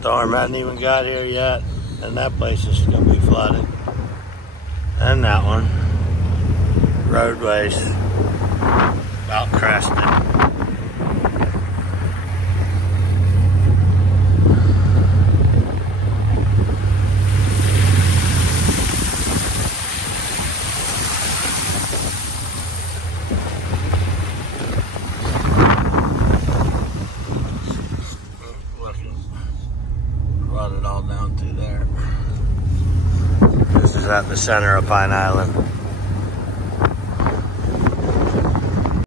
Storm hasn't even got here yet, and that place is gonna be flooded. And that one. Roadways about crested. Flooded all down through there. This is at the center of Pine Island.